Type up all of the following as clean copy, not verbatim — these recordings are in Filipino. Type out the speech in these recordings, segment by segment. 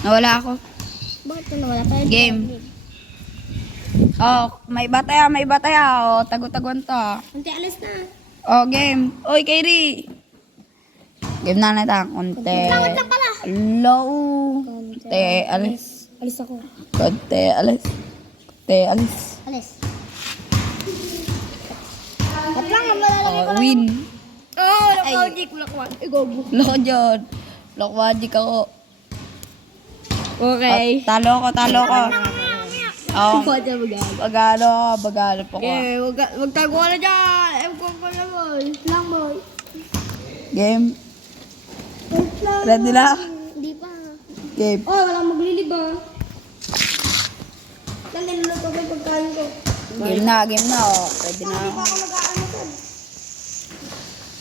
Nawala ako. Bakit ka nawala tayo? Game. Oh, may bataya. Oh, tago-taguan to. Kunti alas na. Oh, game. Oy, Kairi. Game na natin. Konti. Wait lang pala. Low. Konti, alis. Alis ako. Konti, alis. Konti, alis. Alis. At lang, ang malalagay ko Oh, lang. win. Oh, Ay. lock-magic. Lock-magic. Igogo. Loko dyan. Lock magic ako. Okay. Talo ako. Oh, bagalo po ko. Okay, wag tago ka na dyan. Ewan ko pa na boy. Lang boy. Game. Wait lang. Ready na? Hindi pa. Game. Oh, walang maglilib ah. Lang niluluto ko yung pagkain ko. Game na. Oh, ready na. Hindi pa ako nag-aano ko.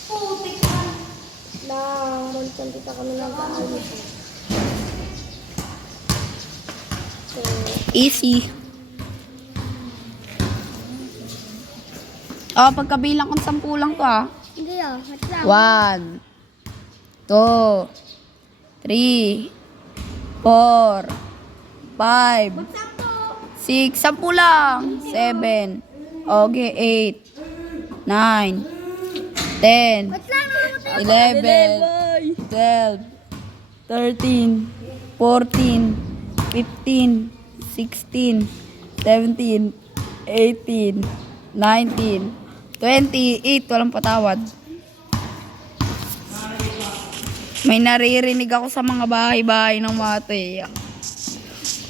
Putik ka. Lang, magsandita kami nag-aano ko. Easy. Oh, pagkabilang kong 10 lang to ah. Hindi ah, hat lang. 1, 2, 3, 4, 5, 6, 10 lang. 7, okay, 8, 9, 10, Hat lang, 11, 12, 13, 14, 15, 16, 17, 18, 19, 28, walang patawad. May naririnig ako sa mga bahay-bahay ng mga Teya.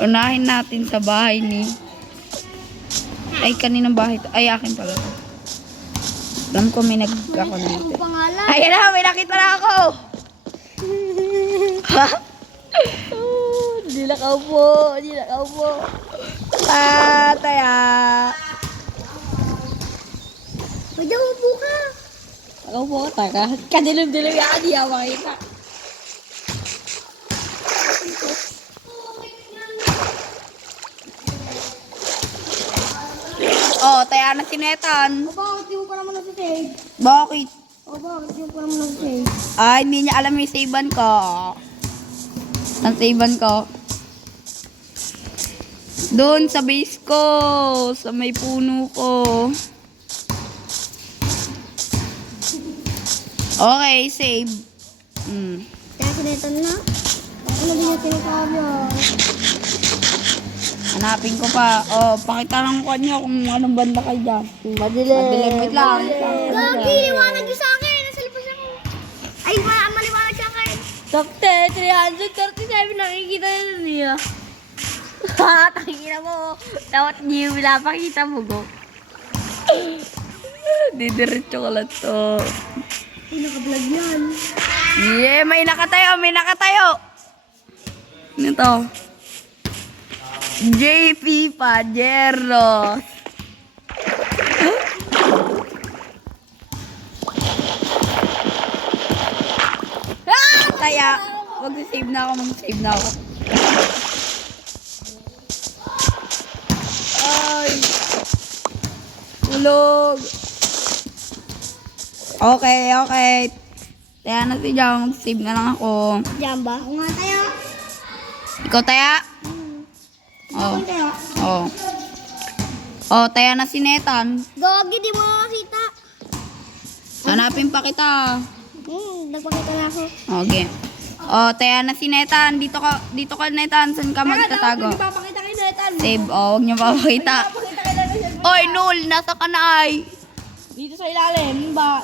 Unahin natin sa bahay ni... Ay, kaninang bahay to? Ay, akin pala to. Alam ko may nag-ako dito. pangalan. Ayan na, may nakita na ako! Ha? Hindi nakaupo. Taya! Pwede upo ka. Nakaupo ka, taka. Kadilim-dilim yan, di ako makita. Oh, taya na sinetan. O bakit di mo pa naman nasa-save? Bakit? O bakit di mo pa naman nasa-save? Ay, hindi niya alam yung savean ko. Ang savean ko. Doon sa base ko. Sa may puno ko. Okay, save. Kaya sinetan na. Ako na din yung tinatawag yun. Hanapin ko pa. Oh, pakita lang ko niyo kung anong banda kayo dyan. Madilim. Wait lang. Gagi, liwanag yung sa akin. Nasa lipas ako. Ay, maliwanag sa akin. Dokte, 337 nakikita yun niya. Ha, takingin mo. Dapat hindi yung pinapakita mo, go. Didiretso ko lang to. Ay, naka-vlog yan. Yeah, may nakatayo. Ano to? JP Pajeros. Kaya, mag-save na ako. Ay. Tulog. Okay. Taya na si Jang. Mag-save na lang ako. Diyan ba? Ako nga tayo. Ikaw, Taya? Ako tayo. Oh, Taya na si Netan. Gagi, di mo makakita. Hanapin pa kita. Nagpakita na ako. Okay. Oh, Taya na si Netan. Dito ka Netan. Saan ka magtatago? Hindi papakita kay Netan. Save. Oh, huwag niyo papakita. Papakita kay Netan. Oy, Nul, nasa ka na ay. Dito sa ilalim ba?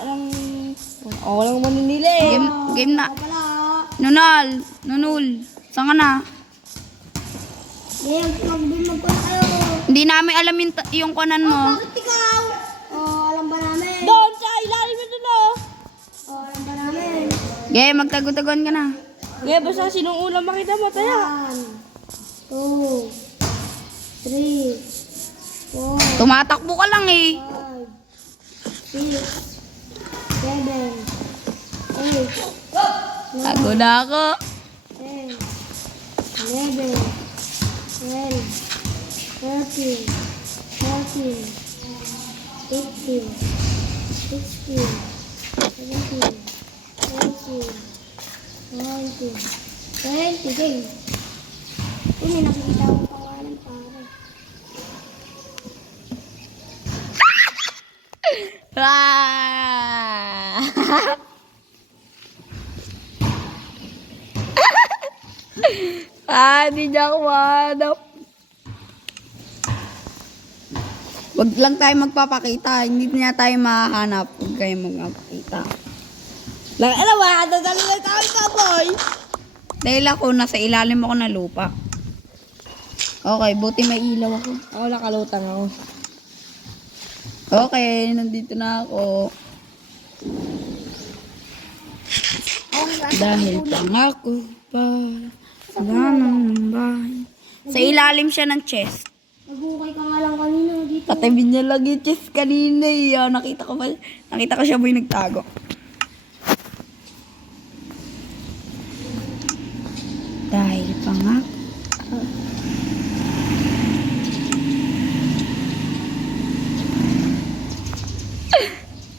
Walang maninili. Game na. Wala. Nunul. Saan ka na? Ngayon, mag-build ko na kayo. Hindi namin alam yung kunan mo. Bakit ikaw? Alam ba namin? Doon sa ilalim na doon alam ba namin? Okay, magtago-tagon ka na. Okay, basta sinong ulam makita mo, Taya? 1, 2, 3, 4, Tumatakbo ka lang eh. 5, 6, 7, 8, Tago na ako. 10, 11, 12, 13, 14, 15, 16, 17, 18, 19, 20, game. May nakikita akong pangalan, pare. Ah! Di niya ako mahanap. Wag lang tayo magpapakita. Hindi niya tayo mahanap. Huwag kayo magpapakita. Alam mo, dadali lang tayo ka, boy. Dahil ako, nasa ilalim ako ng lupa. Okay, buti may ilaw ako. Ako nakalutang ako. Okay, nandito na ako. Dahil pangako pa sa ng bahay. Sa ilalim siya ng chest. Nag-ukay ka nga lang kanina dito. Patabi niya lang yung chest kanina eh. Nakita ko siya boy nagtago. Dahil pangako.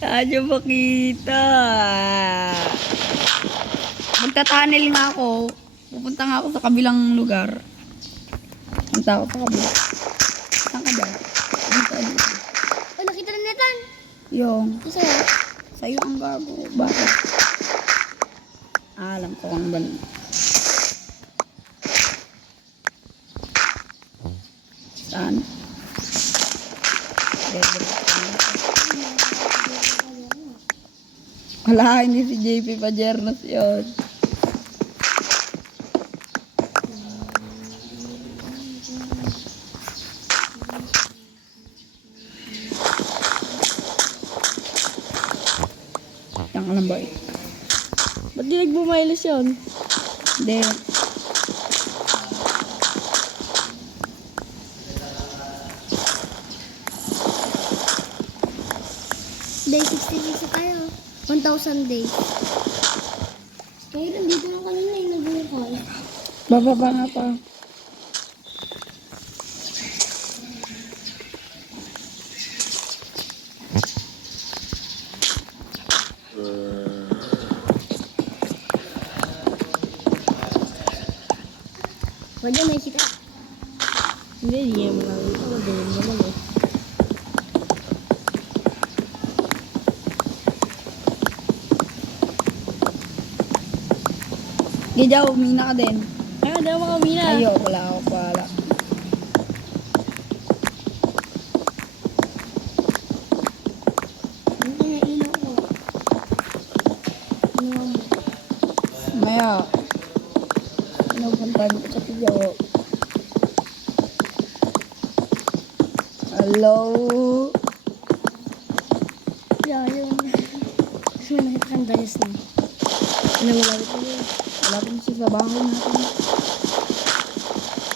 Medyo makita. Magta-tunnel nga ako. Pupunta nga ako sa kabilang lugar. Punta ako sa kabila. Saan ka ba? Dito. Oh, nakita na netan. Yung. Kasi, Sa'yo ang gago. Bakit? Alam ko kung ba. Saan? Wala, hindi si JP Pajernos yun. Yan ka lang ba eh? ba't di nagbumiles yun? Hindi. Day 66 na tayo. 1,000 days. Kaya nandito lang kanina yung nag-ukay. Bababa nga pa. Pwede may kita. Hindi, hindi mo lang. Ito, gawin mo lang eh. Gijaw, umina ka din. Ah, daw mga mina. Ayo, wala ako pala. Ano kaya ilaw ko? Ano mo? Maya. Pinupuntahan ko sa Gijaw. Hello? Yun. Kasi may nakita kang dayas na. Ano mo lang ito yun? Wala ko siya sa bahay natin.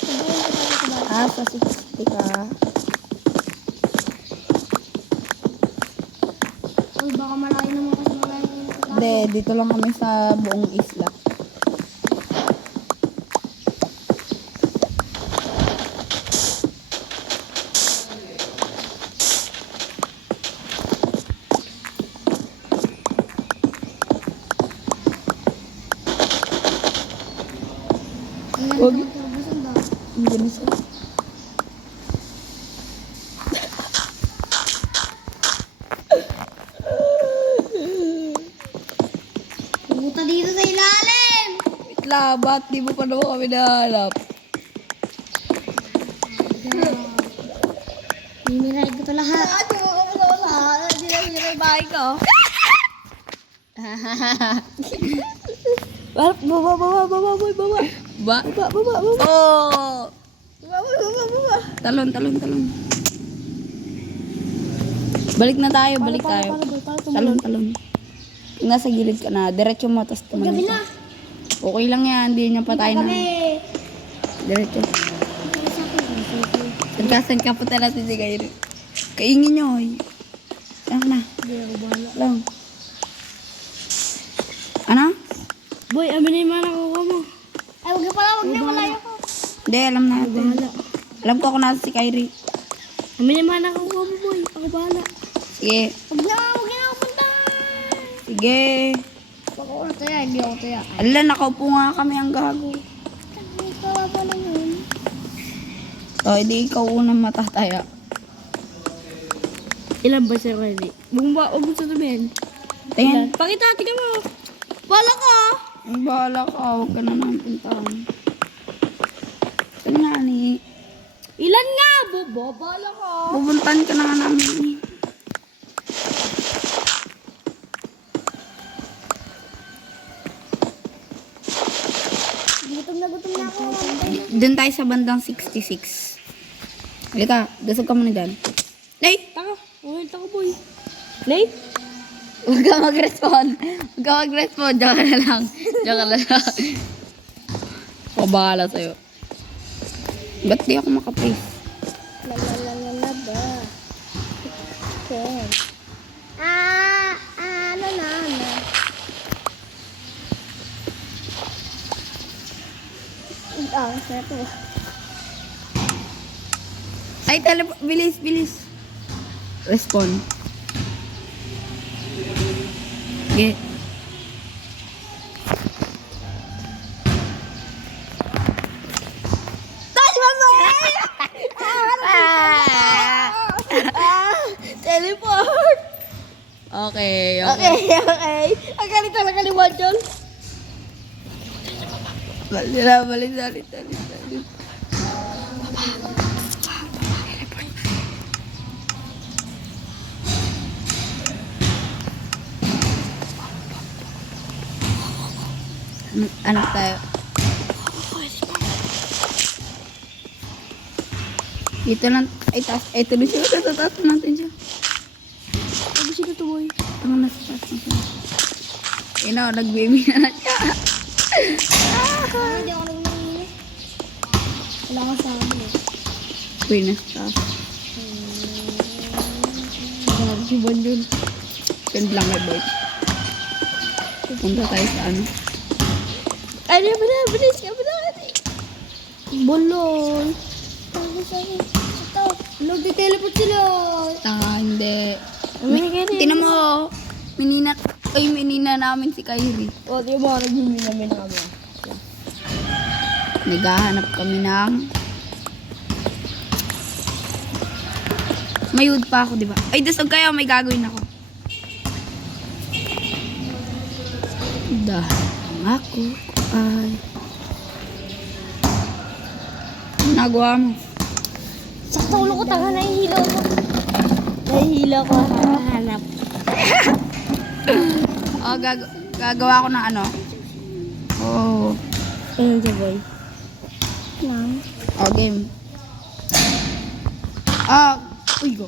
Sabihin ko tayo sa bahay. Ah, sa 60 ka. Uy, baka malayo naman kasi malayo yung sa Hindi, dito lang kami sa buong isla. Huwag. Hindi na siya. Pumunta dito sa ilalim! Wait lang, ba't di mo pa naman kami nahanap? Mimiray ko ito lahat. Di mo ka pa naman nahanap. Hindi na sila yung bahay ko. Baba, baba, baba, boy, baba. Baba, baba, baba. Oh! Baba, baba, baba. Talon, talon, talon. Balik na tayo, balik tayo. Talon, talon. Nasa gilid ka na. Diretso mo, tapos Gabi tumanin na. ka. Okay lang yan, hindi niya patay na. Gabi. Diretso. Saan ka punta natin si Kairi. Kaingin nyo, oy. Saan ka na? Hindi ako bahala. Lang. Ano? Boy, amin na yung mga nakuha mo. Ay, huwag na pala, huwag na malayo ko. Hindi, alam natin. Alam ko kung nasa si Kairi. Amin na yung mga nakuha mo, boy. Ako bahala. Sige. Huwag na ako punta. Sige. Huwag ako na taya, hindi ako taya. Ala, nakaupo nga kami ang gago. Ay, kawa pa lang yun. O, hindi ikaw unang matataya. Ilan ba siya ready? Huwag mo sasabihin. Tingin. Pakita, tingnan mo. Wala ka. Ay, bahala ka. Huwag ka na nang puntahan. Tingnan nga ni. Ilan nga, bobo? Wala ka. Pupuntahan ka na nga namin. Gutom na ako. Mamatay na. Doon tayo sa bandang 66. Halika, dasog ka muna dyan. Nay! Taka. Okay, taka boy. Nay? Huwag ka mag-respond. Huwag ka mag-respond. Diyan ka na lang. Diyan ka na lang. Ako bahala sa'yo. Ba't di ako makaplace? La ba? Okay. Ano na. Sa ito. Ay, bilis, bilis. Respond. Okay. Teleport! Okay, Okay. Ang galing talaga ni Wanchol. Balik. Anak tayo. Dito lang. Ay, taas. Ay, tuloy siya. Taas natin siya. Ano sila to, boy? Ano nasa taas natin? Nag-baby na siya. Hindi ako nagmamili. Wala ka sa amin eh. Uy, nasa taas. Grabe si Wanchol. Send lang kay boy. Punta tayo sa ano. Ay, bilis ka ba natin? Bolon. Sabi. Ito. Nag-teleport sila. Hindi. Umihingi rin. Tinan mo. Minina namin si Kyrie. O, di ba? Nag-himi namin. Naghahanap kami ng... May wood pa ako, di ba? Ay, dasog kayo. May gagawin ako. Dahil ako ay... Nagawa mo. Sakto ulo ko, taga nahihila ko. Nahihila ko, hahanap. Gagawa ko ng ano. Oh. Ayun siya, boy. Lang. Game. Uy, go.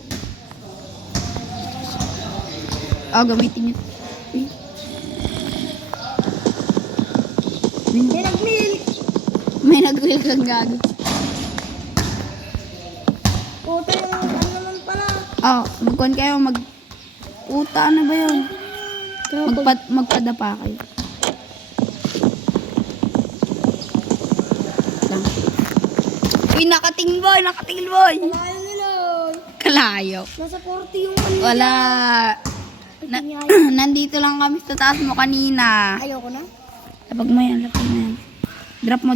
Gamitin nyo. Uy. May nag-milk. May nag-will kang gago. Puta yung ano naman pala. Magkuhan kayo. Puta, ano ba yun? Magpadapa kayo. Lang. Uy, nakatingin boy. Kalayo nila. Kalayo. Nasa 40 yung kanina. Wala. Nandito lang kami sa taas mo kanina. Ayoko na. Lapag mo yan. Drop mo.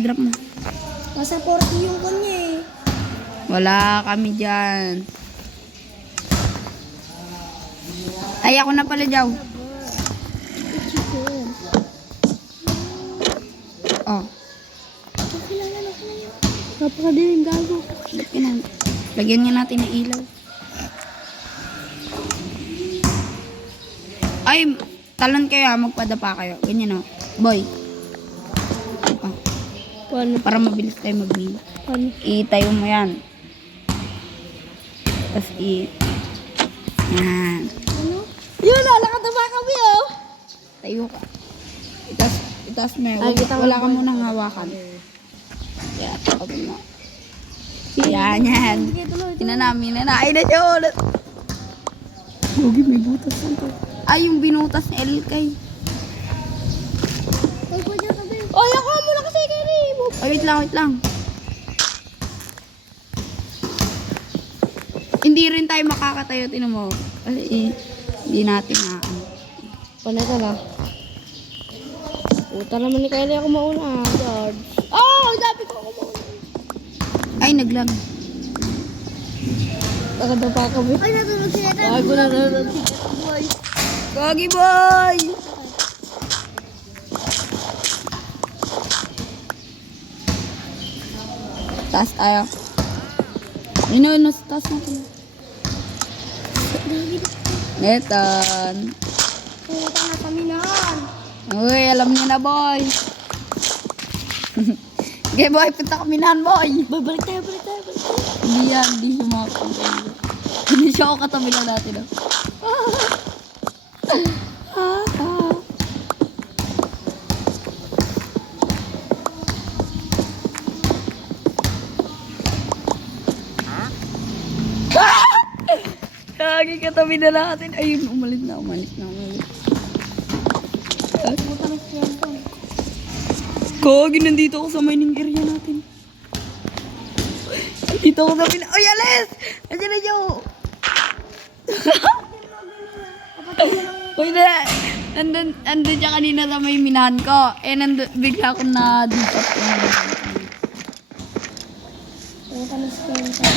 Nasa 40 yung kanya eh. Wala kami dyan. Ay, ako na pala, Jaw. Napakadilim gago. Lagyan nga natin ng ilaw. Ay, talon kayo magpadapa kayo. Ganyan o. Boy. Paano? Para mabilis tayo mag-mail. Paano? Itayo mo yan. Tapos yan. Ano? Yun na, nakataba kami oh. Tayo ka. Itaas mo yun. Ay, kita mo, Wala ka boy. munang hawakan. Yan. Open mo. Yan. Sige, tuloy. Inanamin na. Ay, na siya ulit. Gogi, may butas lang to. Ay, yung binutas ni LK. Ay, pwede sabi. Ay, ako muna kasi kaya Ay, wait lang. Hindi rin tayo makakatayo, tinan mo. Kasi hindi natin na. Paano ito na? Puta naman ni Kylie ako mauna. George. Oh, sabi ko ako mauna. Ay, naglag. Nakadapa kami. Ay, natulog si Ethan. Bago na nanonood. Gagi boy! Taas tayo. Yun, nasa taas natin. Netan. Pumunta na kami nahan. Uy, alam niyo na boy. Okay boy, punta kami nahan boy. Balik tayo, balik tayo, balik tayo. Hindi yan, hindi siya makakita. Hindi siya ako katabi lang natin. Lagi katabi na natin. Ayun, umalis na. Pumunta na si Ethan. Kagi, nandito ako sa mining area natin. Nandito ako sa Ay, alis! Nandiyan na siya. Uy, nandun siya kanina sa may minahan ko. Bigla ko na dito. Pumunta na si Ethan.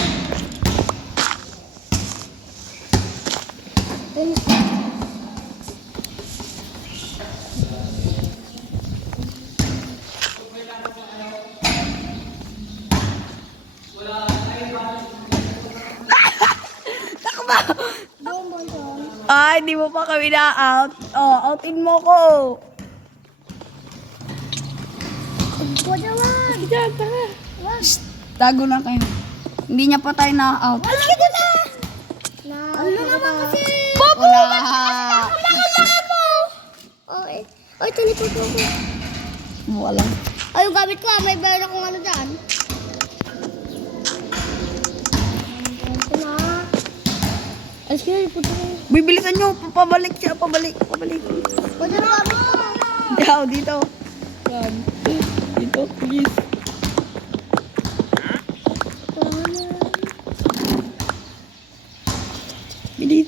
Ay, di mo pa kami na-out. Oh, outin mo ko. Wag. Tago na kayo. Hindi niya pa tayo na-out. Alis ka na! Ano naman kasi? Wala. Lakad mo! Okay. Ay, teleport mo ko. Wala. Ay, yung gamit ko may bayar akong ano dyan. Ito na. Alis ka na, teleport mo. Bibilisan nyo. Pabalik siya. Pabalik. Pwede na gamit ko. Diyaw, dito. Yan. Dito, please. Bilis.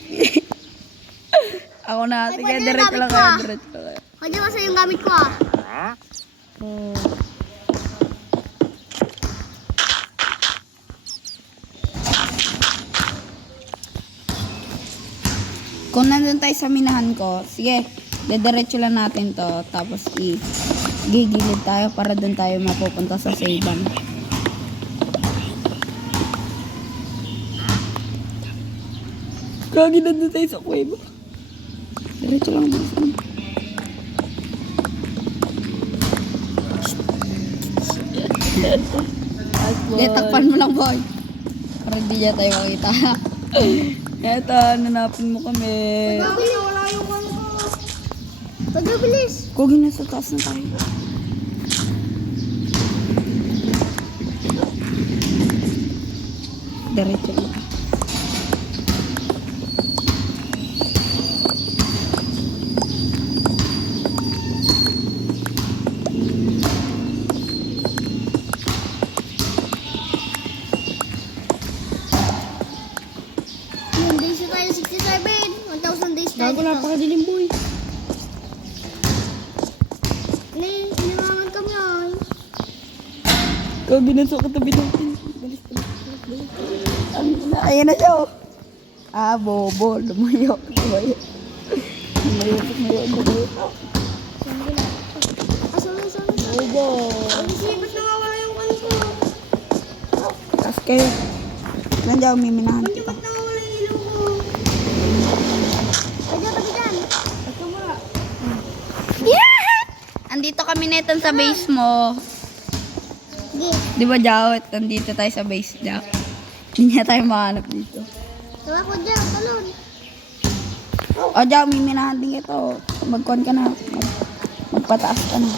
Ako na. Sige, pwede yung diretso gamit lang ko, kayo. ah. Diretso lang kayo. Pwede kasi yung gamit ko Hmm. Kung nandun tayo sa minahan ko, sige, dediretso lang natin to. Tapos gigilid tayo para dun tayo mapupunta sa savean. Kagi nandun tayo sa kuweba. Diretso lang dun. Sige, takpan mo lang, boy. Para hindi niya tayo makita. Eto, nanapin mo kami. Pwede wala yung ano ko. Pwede bilis. Kugi na sa taas na tayo. Diretso lang. Yung days na tayo 67. 1,000 days tayo. Bago napakadilim, boy. Hinahangan kami ay. Kugi na sa katabi natin. Balis. Ayan na siya, oh. Ah, bobo. Lumayo. Lumayo. Sorry. Bobo. Kasi ba't nawawala yung ano ko? Tapos kayo. Nandiyan, umiminahan Hindi kita. ba't nawawala yung ilaw ko? Pwede ka dyan. Ito mo. Yeah! Andito kami netan sa base mo. Sige. Di ba, Jawet? Nandito tayo sa base niya. Hindi niya tayo mahanap dito. Tawa ko dyan. Talon. O, Jaw, miminahan din ito. Magkuhan ka na. Magpataas ka na.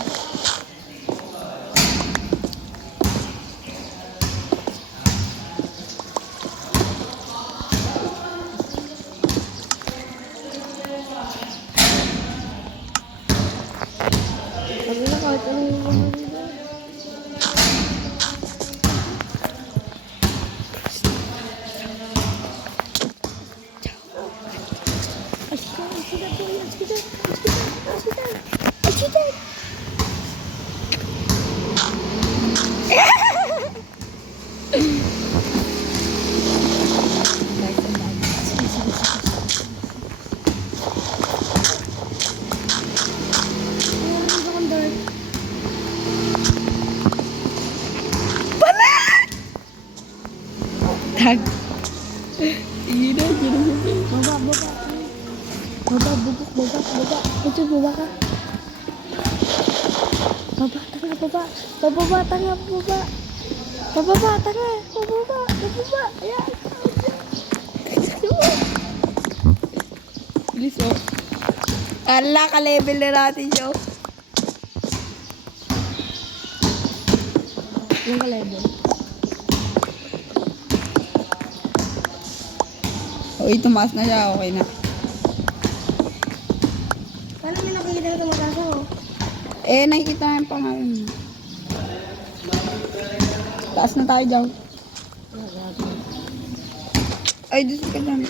Sabi na kahit ano yung mga dito. tag. Sige na, Baba, baba. Baba, bubuk, baba, baba. Ito, baba ka. Baba, tanga, baba. Bababa, tanga, baba. Bababa, tanga. Bababa, bababa. Ayan. Bilis oh. Ala, ka-level na natin siya. Oh. Yung ka-level. Uy, tumaas na siya. Okay na. Paano may nakikita na tumataas ako? Eh, nakikita na yung pangalan mo. Taas na tayo dyan. Ay, dito ka dyan.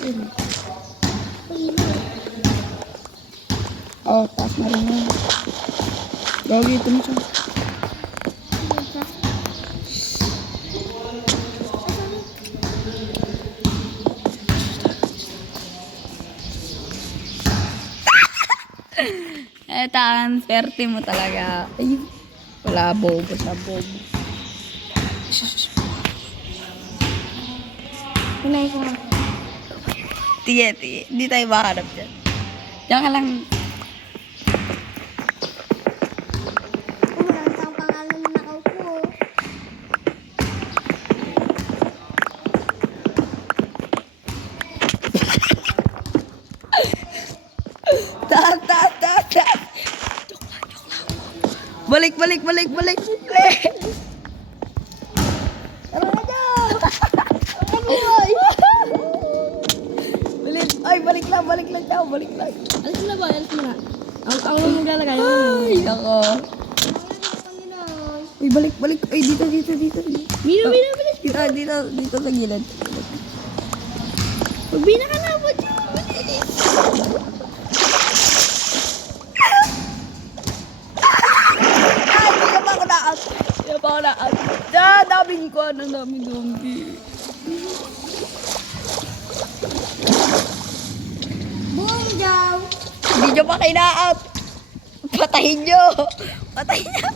Oh, taas na rin yun. Gagi, ito na siya. Eto, ang swerte mo talaga. Ay, wala, bobo sa bobo. Hinay ko nga. Tige. Hindi tayo maharap dyan. Diyan ka lang. Marami kang pangalan na nakaupo. Taas. Balik. Tara na dyan! Balik. Ay, balik lang daw. Balik lang. Alis mo na ba? Alis mo na. Ang maglalagay. Ay, ako. Uy, balik. Ay, dito. Mino, bilis. Dito sa gilid. Magbina ka na, ba't yun? Hindi pa ako na-out. Daming ko. Daming zombie. Boom, Jow! Hindi nyo pa kayo na-out. Patayin nyo. Patayin nyo.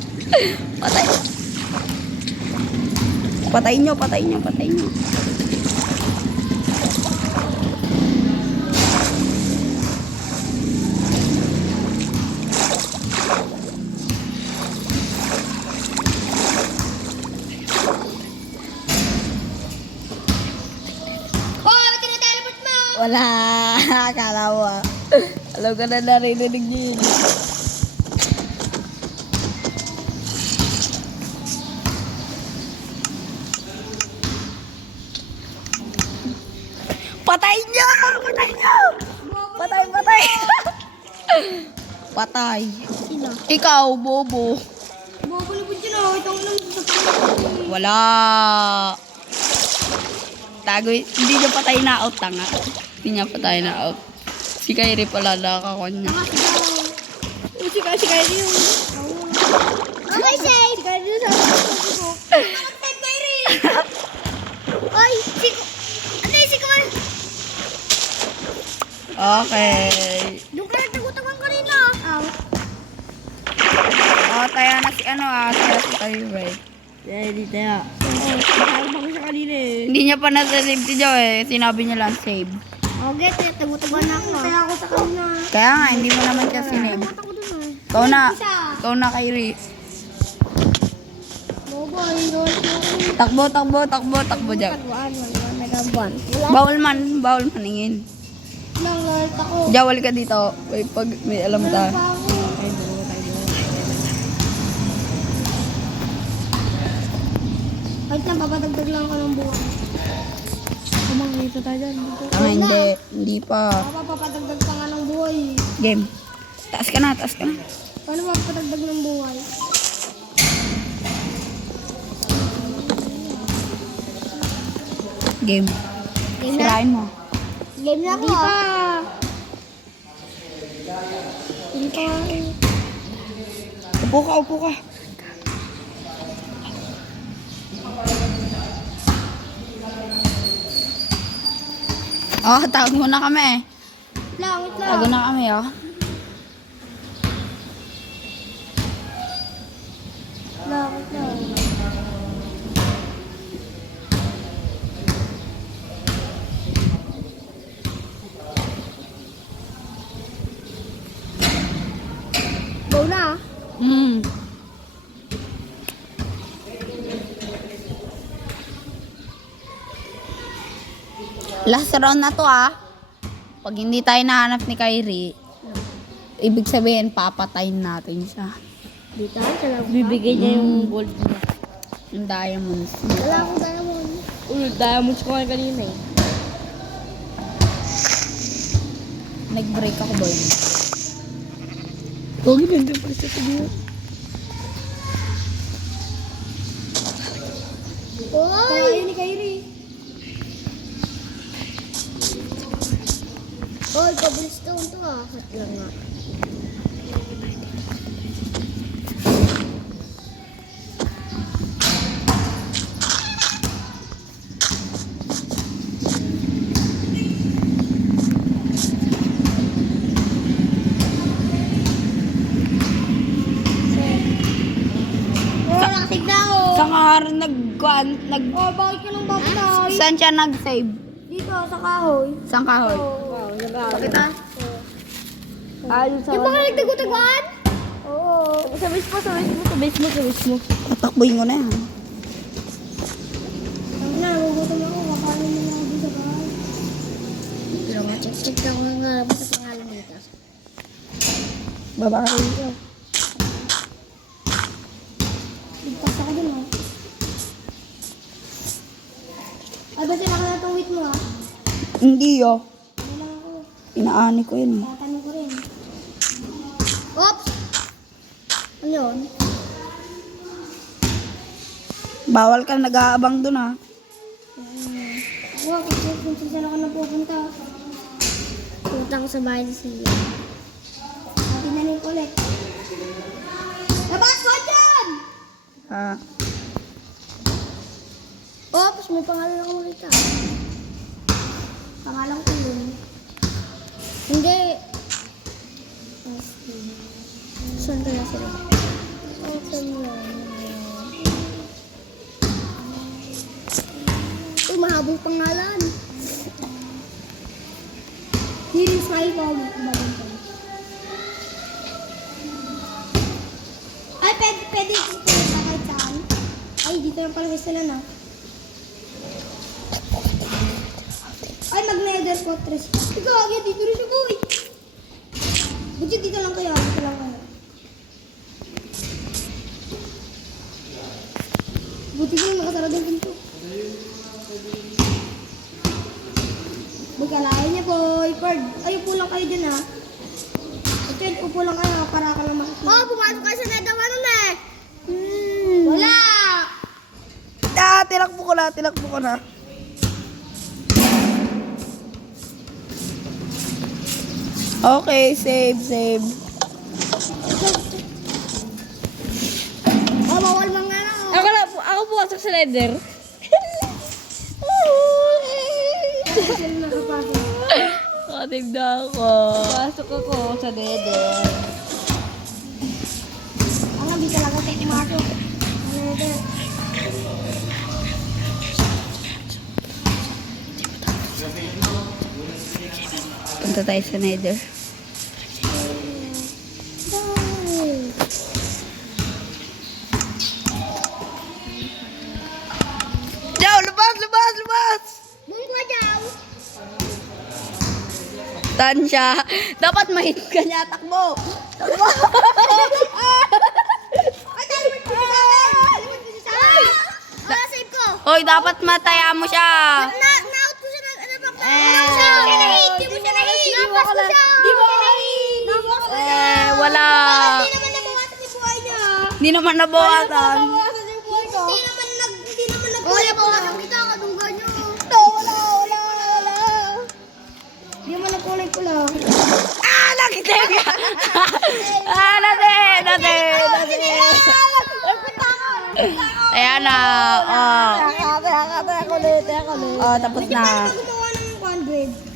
Oh, tinateleport mo! Wala. Akala mo ah. Alam ko na narinig nyo yun. Patay nyo! Patay! Patay. Sino? Ikaw, bobo. Bubulibod yun oh. Itong lang sa pangalaman. Wala. Tago, hindi niya patay na out, tanga. Hindi niya patay na out. Si Kyrie pala nakakon niya. Tanga si Jow. Si Kyrie yung... Okay, safe. Si Kyrie yung sabi ko. Nakatay Kyrie! Ay, ano yung si Kamal? Okay. Doon ka nagtagutawan kanina. Tayo na si tayo si Kyrie. Hindi tayo. Mahal pa ko siya kanina eh. Hindi niya pa nasa-save si Joe eh. Sinabi niya lang save. Okay, tagutawan na ako. Kaya ako sa kanina. Kaya nga, hindi mo naman siya sinave. Tagutawan ko dun eh. Ikaw na Kyrie. Bobo, yung goal ko. Takbo dyan. Nagabuan. Bawal man ingin. Nang world ako. Jawal ka dito. Wait, pag may alam ta. Kahit na, papadagdag lang ako ng buwan. Kumangita tayo dyan. Hindi pa. Papadagdag pa nga ng buhay. Game. Taas ka na. Paano mapapadagdag ng buhay? Game. Game na? Sirain mo. Game na ako. Hindi pa. Upo ka. Oh, tawag mo na kami. Wait lang. Tago na kami, oh. Wait lang. Last round na to ah. Pag hindi tayo nahanap ni Kyrie, ibig sabihin papatayin natin siya. Dito sa lang. Bibigay niya yung gold niya. Yung diamonds. Wala akong diamond. Diamonds ko nga kanina eh. Nag-break ako boy. Huwag nandiyan pa siya tabi. Kaya ni Kyrie. Oy, cobblestone to ah. Hot lang nga. Saan ka nag... Oh, bakit ka nang babay? Saan siya nag-save? Dito, sa kahoy. Saan kahoy? Oo. Pakita. Yung baka nagtago-taguan? Oo. Sa base mo. Tatakbuhin ko na yan. Nagugutom ako. Makain mo na ako dito sa bahay. Pero check lang kung nga sa pangalan dito. Babae ko. Ligtas ako dun ah. Ay, basta nakatawit mo ah. Hindi oh. Ano lang ako. Inaani ko yun. Tatanong ko rin. Oops! Ano yun? Bawal ka nag-aabang dun ah. Wow, kung saan ako napupunta. Punta ko sa bahay ni Sia. Tinanin ko ulit. Labas ko dyan! Ha? Oops, may pangalan ako makita. Pangalan ko yun. Hindi. Saan ka na sila? Saan mo yan? Uy, mahabang pangalan. Healing smile ko. Ay, pwede kung pumunta kahit saan. Ay, dito yung pala sila na. Ay, mag-nether fortress. Ikaw, agad dito rin siya, boy. Buti dito lang kayo, dito lang kayo. Buti ko yung nakasarado yung pinto. Magkalayan niya, boy. Bird, ay, upo lang kayo dyan, ha. Okay, upo lang kayo, para ka lang makikita. Oh, pumasok kayo sa nether, ano na eh? Wala! Ah, tinakbo ko na. Okay, save. Oh, bawal mga ano. Ako pumasok sa nether. Sila nakapasok. Nakatigda ako. Pasok ako sa nether. Ang nabi talaga tayo pumasok. Nether. Punta tayo sa nether. Jaw, lumabas! Bungko daw. Tansya. Dapat mahit ka niya, takbo. Ay, talimod ko sa akin. Save ko. Hoy, dapat mataya mo siya. Na-out ko siya ng ano ba? Di mo siya na-hit. Napas ko siya. Di mo na-hit. Napas ko siya. Wala. Hindi naman nabawasan yung buhay niya. Hindi naman nabawasan. Nabawasan yung buhay ko. Hindi naman nag-buhay po. Kita ka nung ganyan. Wala. Hindi naman nag-kulay ko lang. Ah, nakitig! Ah, natin. Ayan na. Oh. Ako ulit. Oh, tapos na. Gumawa ng 100.